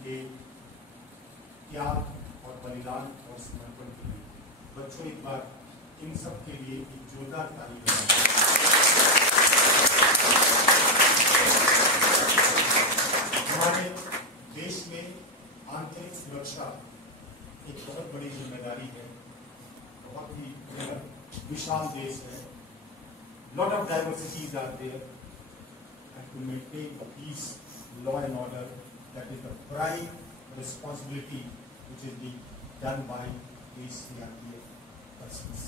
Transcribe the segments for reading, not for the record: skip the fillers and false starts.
उनके त्याग और बलिदान और समर्पण के लिए। बच्चों, एक बार इन सब के लिए एक जोरदार ताली बजाएं। हमारे देश में आंतरिक सुरक्षा एक बहुत बड़ी जिम्मेदारी है। बहुत ही विशाल देश है। Lot of diversities are there, and to maintain peace, law and order, that is the prime responsibility which is being done by these CRPF persons.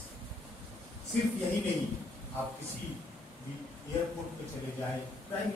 सिर्फ यही नहीं, आप किसी भी एयरपोर्ट पे चले जाए, प्राइम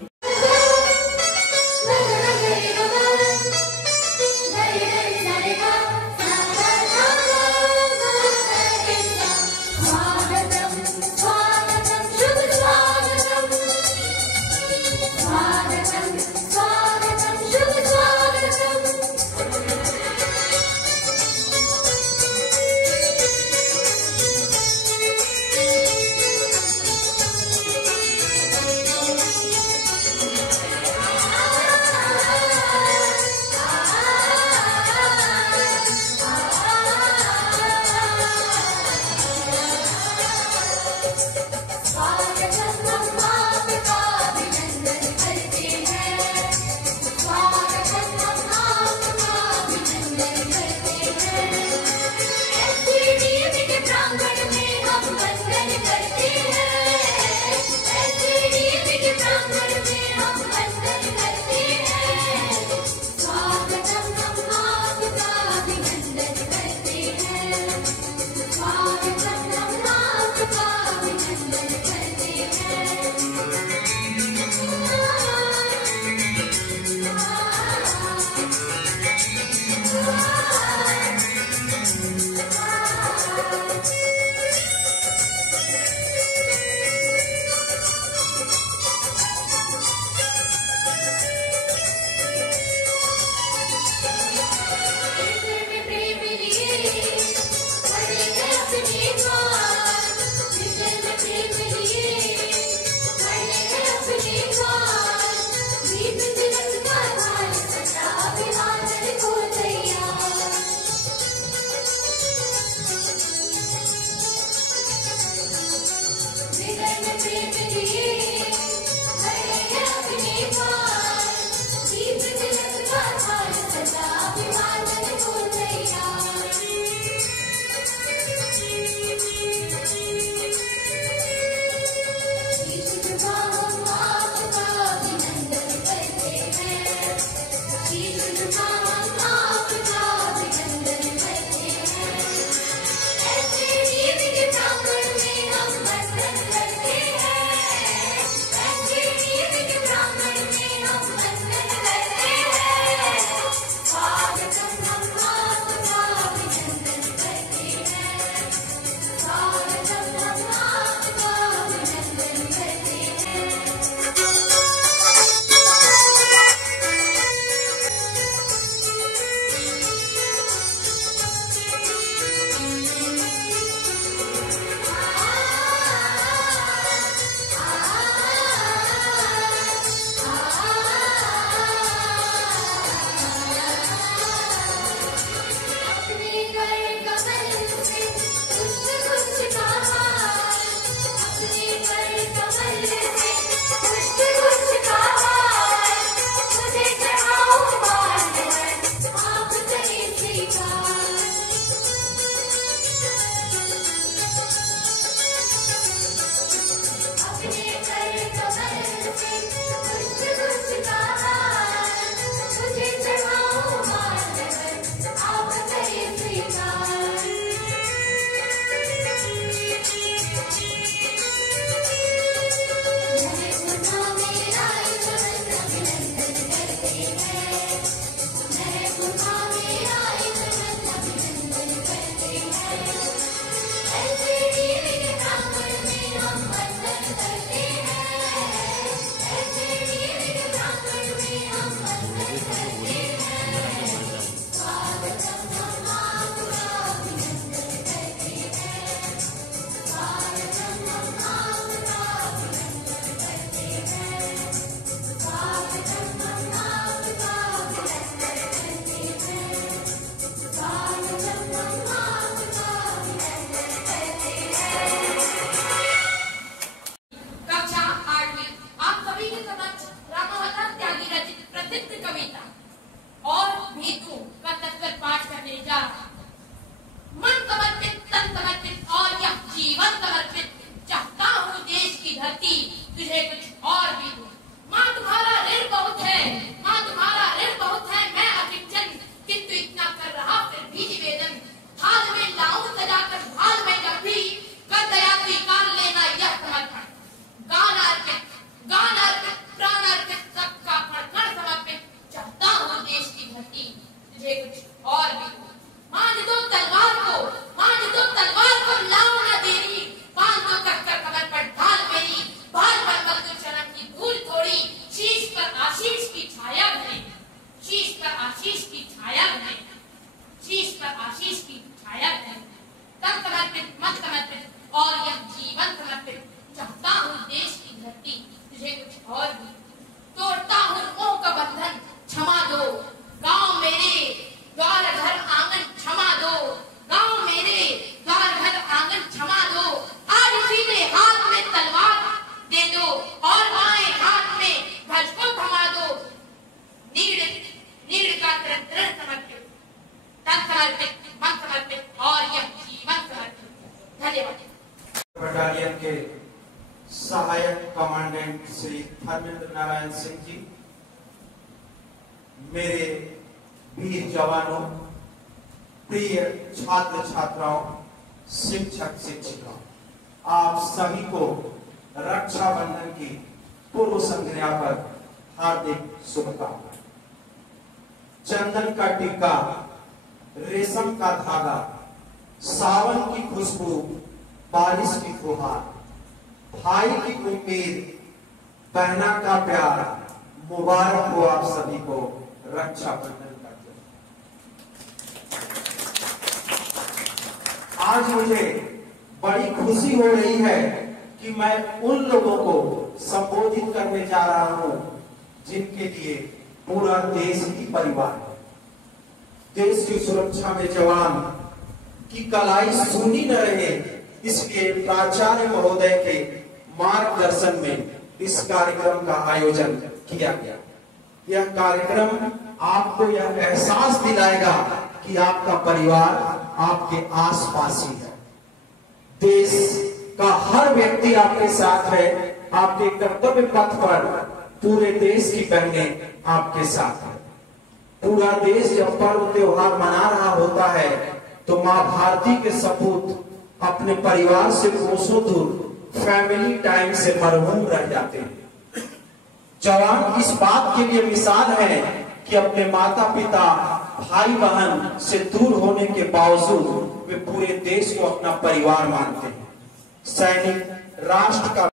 समर्पित। चाहता हूँ देश की धरती तुझे कुछ और भी, तोड़ता हूँ मोह का बंधन क्षमा दो। गांव मेरे द्वार घर आंगन क्षमा दो, गांव मेरे द्वार घर आंगन क्षमा दो। आज सीधे हाथ में तलवार दे दो और बाएं हाथ में ध्वज को थमा दो। नीड़ नीड़ का तन समर्पित, तन समर्पित, मन समर्पित और यह जीवन समर्पित। धन्यवाद। बटालियन के सहायक कमांडेंट श्री धर्मेंद्र नारायण सिंह जी, मेरे वीर जवानों, प्रिय छात्र छात्राओं, शिक्षक शिक्षिकाओं, आप सभी को रक्षाबंधन की पूर्व संध्या पर हार्दिक शुभकामनाएं। चंदन का टीका, रेशम का धागा, सावन की खुशबू, बारिश की फुहार, भाई की उम्मीद, बहना का प्यार, मुबारक हो आप सभी को रक्षाबंधन का त्योहार। आज मुझे बड़ी खुशी हो रही है कि मैं उन लोगों को संबोधित करने जा रहा हूं जिनके लिए पूरा देश ही परिवार है। देश की सुरक्षा में जवान की कलाई सूनी न रहे, इसलिए प्राचार्य महोदय के मार्गदर्शन में इस कार्यक्रम का आयोजन किया गया। यह कार्यक्रम आपको यह एहसास दिलाएगा कि आपका परिवार आपके आसपास ही है। देश का हर व्यक्ति आपके साथ है। आपके कर्तव्य पथ पर पूरे देश की बहनें आपके साथ है। पूरा देश जब पर्व त्योहार मना रहा होता है तो मां भारती के सपूत अपने परिवार से कोसों दूर फैमिली टाइम से मरहूम रह जाते हैं। जवान इस बात के लिए मिसाल है कि अपने माता पिता, भाई बहन से दूर होने के बावजूद वे पूरे देश को अपना परिवार मानते हैं। सैनिक राष्ट्र का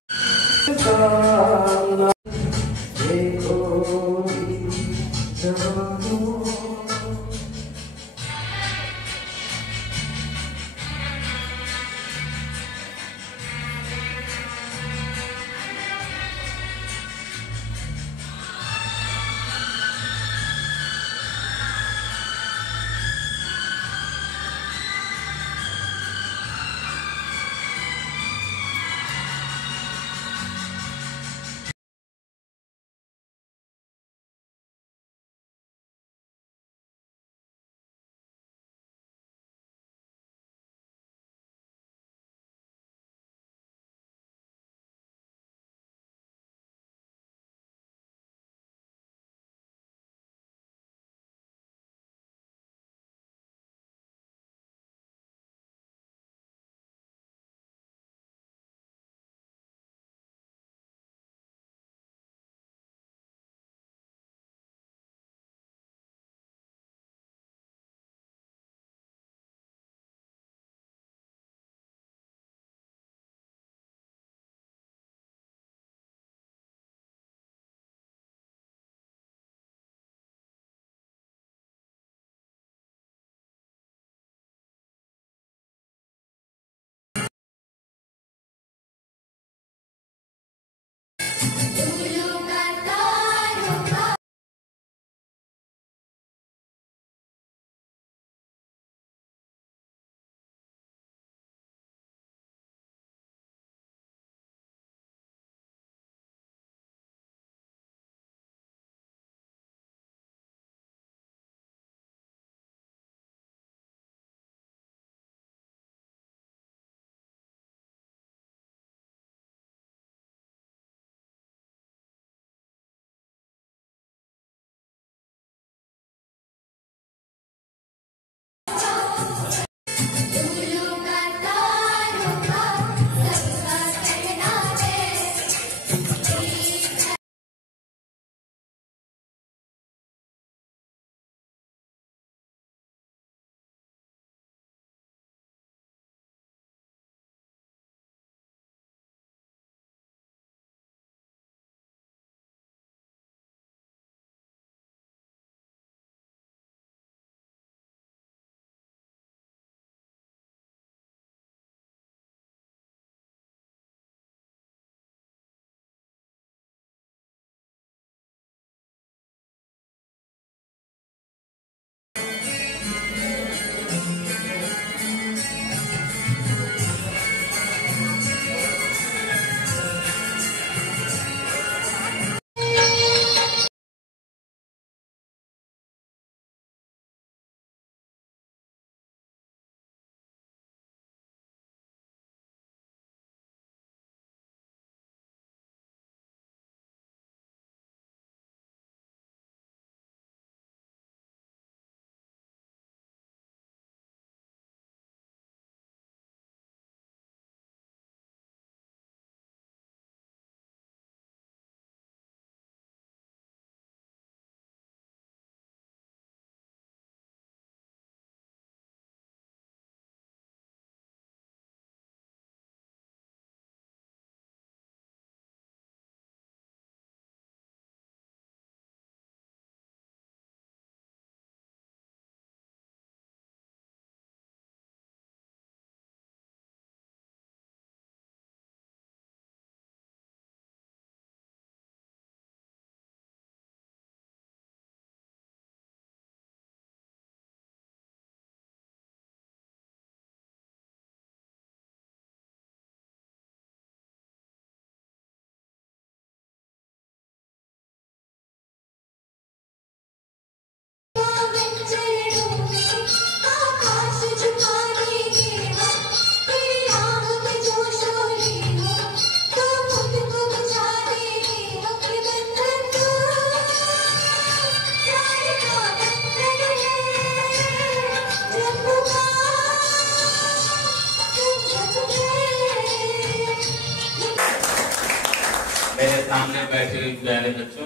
मेरे सामने बैठे हुए प्यारे बच्चों,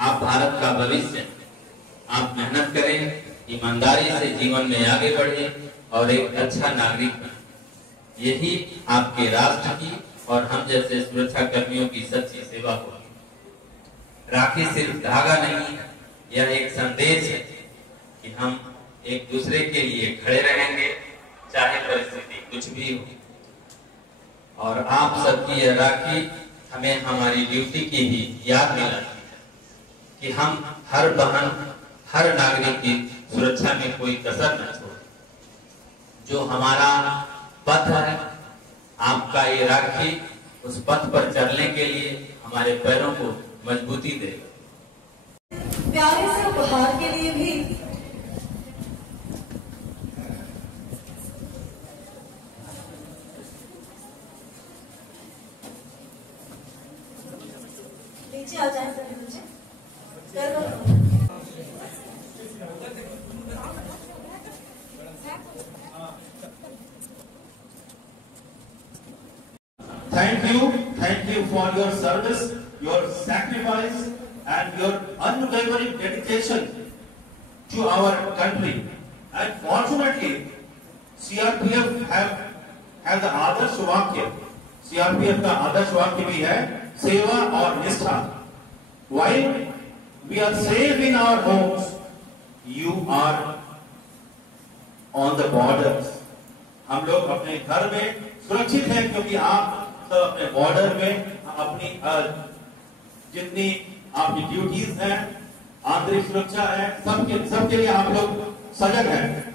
आप भारत का भविष्य हैं। आप मेहनत करें, ईमानदारी से जीवन में आगे बढ़ें और एक अच्छा नागरिक बने। यही आपके राष्ट्र की और हम जैसे सुरक्षा कर्मियों की सच्ची सेवा होगी। राखी सिर्फ धागा नहीं, यह एक संदेश है कि हम एक दूसरे के लिए खड़े रहेंगे, चाहे परिस्थिति कुछ भी हो। और आप सबकी यह राखी हमें हमारी ड्यूटी की ही याद दिलाती है कि हम हर बहन, हर नागरिक की सुरक्षा में कोई कसर न छोड़े। जो हमारा पथ है, आपका ये राखी उस पथ पर चलने के लिए हमारे पैरों को मजबूती देगा। प्यारे से उपहार के लिए भी नीचे आ जाए सभी बच्चे। Thank you for your service, your sacrifice, and your unwavering dedication to our country. And fortunately, CRPF have the आदर्श वाक्य, CRPF का आदर्श वाक्य भी है सेवा और निष्ठा। While we are safe in our homes, you are on the borders. हम लोग अपने घर में सुरक्षित हैं क्योंकि आप तो अपने बॉर्डर में अपनी जितनी आपकी ड्यूटीज हैं, आंतरिक सुरक्षा है, सबके लिए आप लोग सजग हैं।